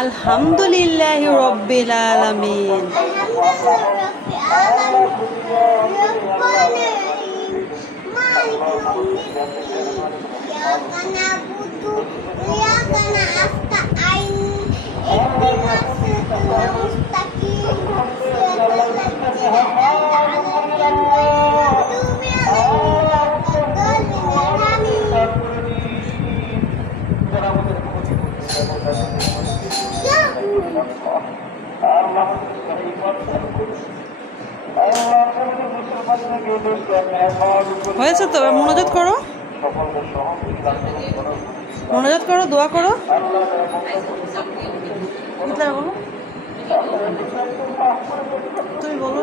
আলহামদুলিল্লাহি রাব্বিল আলামিন। হয়েছে তো, মনোযোগ করো, মনোযোগ করো, দোয়া করো। তুমি বলো।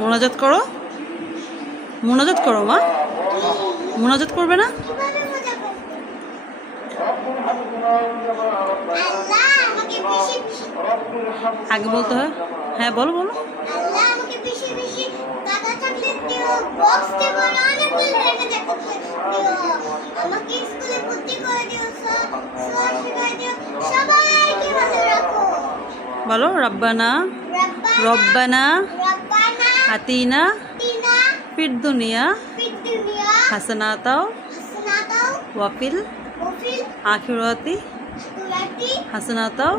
মোনাজাত করো, মোনাজাত করো মা, মোনাজাত করবে না? আগে বলতে হয়। হ্যাঁ বলো বলো। বলো রব্বানা রব্বানা আতিনা ফিদ দুনিয়া হাসানাতাও ওয়াফিল আখিরাতি হাসানাতাও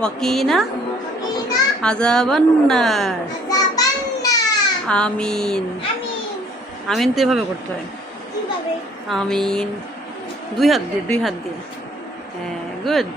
ওয়াকিনা আযাবান্নার। আমিন। আমিন তো এভাবে করতে হয়। আমিন, দুই হাত দিয়ে, দুই হাত দিয়ে। হ্যাঁ, গুড।